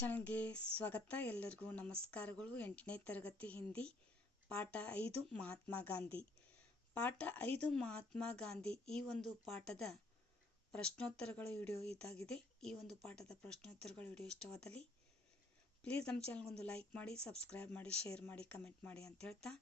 ಚಾನಲ್ಗೆ ಸ್ವಾಗತ. ಎಲ್ಲರಿಗೂ ನಮಸ್ಕಾರಗಳು. ಎಂಟನೇ ತರಗತಿ ಹಿಂದಿ, ಪಾಠ ಐದು, ಮಹಾತ್ಮ ಗಾಂಧಿ. ಪಾಠ ಐದು, ಮಹಾತ್ಮ ಗಾಂಧಿ ಈ ಒಂದು ಪಾಠದ ಪ್ರಶ್ನೋತ್ತರಗಳ ವಿಡಿಯೋ ಇದಾಗಿದೆ. ಈ ಒಂದು ಪಾಠದ ಪ್ರಶ್ನೋತ್ತರಗಳ ವಿಡಿಯೋ ಇಷ್ಟವಾದಲ್ಲಿ ಪ್ಲೀಸ್ ನಮ್ಮ ಚಾನಲ್ಗೊಂದು ಲೈಕ್ ಮಾಡಿ, ಸಬ್ಸ್ಕ್ರೈಬ್ ಮಾಡಿ, ಶೇರ್ ಮಾಡಿ, ಕಮೆಂಟ್ ಮಾಡಿ ಅಂತ ಹೇಳ್ತಾ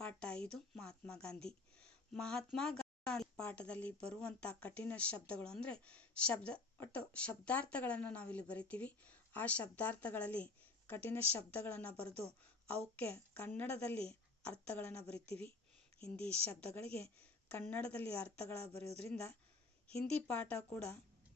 ಪಾಠ ಐದು, ಮಹಾತ್ಮ ಗಾಂಧಿ. ಮಹಾತ್ಮ ಗಾಂಧಿ ಪಾಠದಲ್ಲಿ ಬರುವಂಥ ಕಠಿಣ ಶಬ್ದಗಳು ಅಂದರೆ ಶಬ್ದ, ಒಟ್ಟು ಶಬ್ದಾರ್ಥಗಳನ್ನು ನಾವಿಲ್ಲಿ ಬರಿತೀವಿ. ಆ ಶಬ್ದಾರ್ಥಗಳಲ್ಲಿ ಕಠಿಣ ಶಬ್ದಗಳನ್ನು ಬರೆದು ಅವಕ್ಕೆ ಕನ್ನಡದಲ್ಲಿ ಅರ್ಥಗಳನ್ನು ಬರಿತೀವಿ. ಹಿಂದಿ ಶಬ್ದಗಳಿಗೆ ಕನ್ನಡದಲ್ಲಿ ಅರ್ಥಗಳ ಬರೆಯೋದ್ರಿಂದ ಹಿಂದಿ ಪಾಠ ಕೂಡ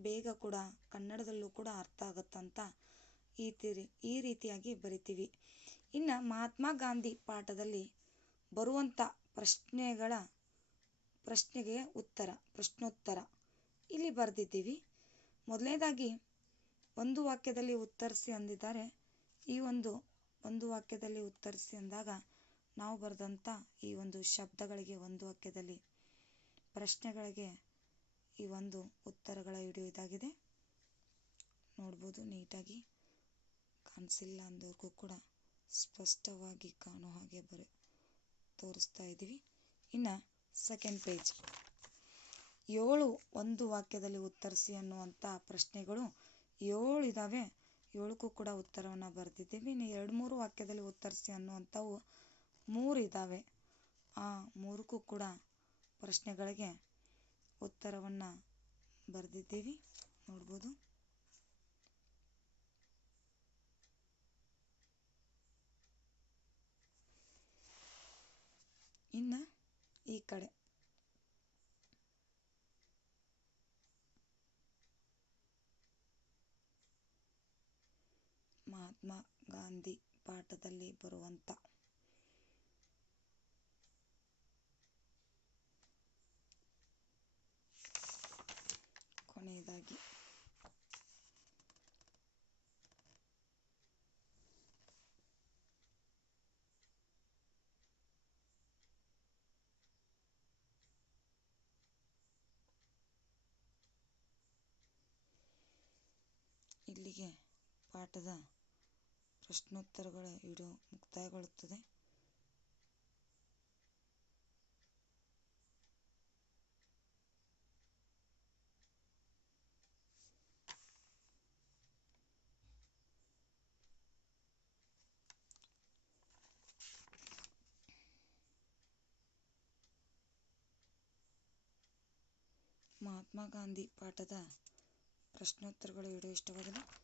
ಬೇಗ ಕೂಡ ಕನ್ನಡದಲ್ಲೂ ಕೂಡ ಅರ್ಥ ಆಗುತ್ತಂತ ಈ ತಿರಿ, ಈ ರೀತಿಯಾಗಿ ಬರಿತೀವಿ. ಇನ್ನು ಮಹಾತ್ಮ ಗಾಂಧಿ ಪಾಠದಲ್ಲಿ ಬರುವಂಥ ಪ್ರಶ್ನೆಗಳ, ಪ್ರಶ್ನೆಗೆ ಉತ್ತರ, ಪ್ರಶ್ನೋತ್ತರ ಇಲ್ಲಿ ಬರೆದಿದ್ದೀವಿ. ಮೊದಲನೇದಾಗಿ ಒಂದು ವಾಕ್ಯದಲ್ಲಿ ಉತ್ತರಿಸಿ ಅಂದಿದ್ದಾರೆ. ಈ ಒಂದು ಒಂದು ವಾಕ್ಯದಲ್ಲಿ ಉತ್ತರಿಸಿ ಅಂದಾಗ ನಾವು ಬರೆದಂಥ ಈ ಒಂದು ಶಬ್ದಗಳಿಗೆ, ಒಂದು ವಾಕ್ಯದಲ್ಲಿ ಪ್ರಶ್ನೆಗಳಿಗೆ ಈ ಒಂದು ಉತ್ತರಗಳ ಹಿಡಿಯುವುದಾಗಿದೆ ನೋಡ್ಬೋದು, ನೀಟಾಗಿ ಕಾಣಿಸಿಲ್ಲ ಅಂದವ್ರಿಗೂ ಕೂಡ ಸ್ಪಷ್ಟವಾಗಿ ಕಾಣೋ ಹಾಗೆ ಬರೆ, ತೋರಿಸ್ತಾ ಇದ್ದೀವಿ. ಇನ್ನು ಸೆಕೆಂಡ್ ಪೇಜ್ ಏಳು ಒಂದು ವಾಕ್ಯದಲ್ಲಿ ಉತ್ತರಿಸಿ ಅನ್ನುವಂಥ ಪ್ರಶ್ನೆಗಳು ಏಳು ಇದ್ದಾವೆ ಏಳಕ್ಕೂ ಕೂಡ ಉತ್ತರವನ್ನು ಬರೆದಿದ್ದೀವಿ. ಇನ್ನು ಎರಡು ಮೂರು ವಾಕ್ಯದಲ್ಲಿ ಉತ್ತರಿಸಿ ಅನ್ನುವಂಥವು ಮೂರು ಇದ್ದಾವೆ ಆ ಮೂರಕ್ಕೂ ಕೂಡ ಪ್ರಶ್ನೆಗಳಿಗೆ ಉತ್ತರವನ್ನು ಬರೆದಿದ್ದೀವಿ. ನೋಡ್ಬೋದು. ಇನ್ನು ಈ ಕಡೆ. ಮಹಾತ್ಮ ಗಾಂಧಿ ಪಾಠದಲ್ಲಿ ಬರುವಂಥ ಕೊನೆಯದಾಗಿ. ಇಲ್ಲಿಗೆ ಪಾಠದ ಪ್ರಶ್ನೋತ್ತರಗಳ ವಿಡಿಯೋ ಮುಕ್ತಾಯಗೊಳ್ಳುತ್ತದೆ. ಮಹಾತ್ಮ ಗಾಂಧಿ ಪಾಠದ ಪ್ರಶ್ನೋತ್ತರಗಳ ವಿಡಿಯೋ ಇಷ್ಟವಾದರೆ